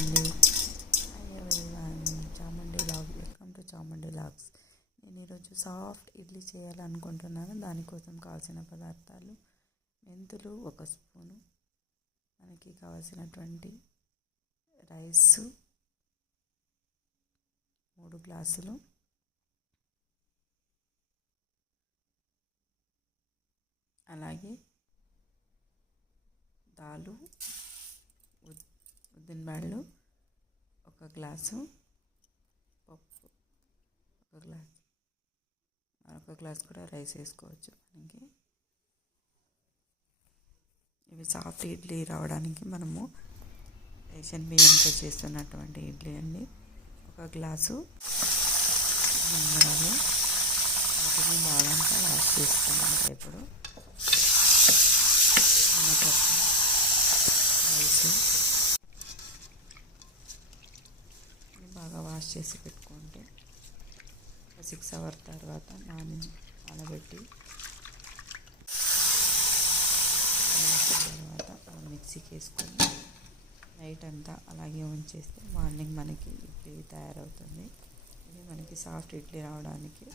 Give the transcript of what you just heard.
అండి. Hi everyone, Chamundi log, welcome to Chamundi logs. నేను ఈరోజు సాఫ్ట్ ఇడ్లీ చేయాలనుకుంటున్నాను. దానికోసం కావాల్సిన పదార్థాలు: మెంతులు 1 స్పూను, మనకి కావాల్సినటువంటి రైస్ 3 గ్లాసులు, అలాగే దాలు ఉద్దినబెళ్ళు 1 గ్లాసు, పప్పు 1 గ్లాసు, 1 గ్లాస్ కూడా రైస్ వేసుకోవచ్చు. మనకి ఇవి సాఫ్ట్ ఇడ్లీ రావడానికి మనము రేషన్ బియ్యంతో చేస్తున్నటువంటి ఇడ్లీ అండి. 1 గ్లాసు మినపలు, వాటిని బాగా వాష్ చేసుకున్నాక ఇప్పుడు మినపప్పు, రైస్ బాగా వాష్ చేసి పెట్టుకుంటే 6 అవర్స్ తర్వాత నానబెట్టి తర్వాత మిక్సీకి వేసుకొని నైట్ అంతా అలాగే ఉంచేస్తే మార్నింగ్ మనకి ఇడ్లీ తయారవుతుంది. ఇది మనకి సాఫ్ట్ ఇడ్లీ రావడానికి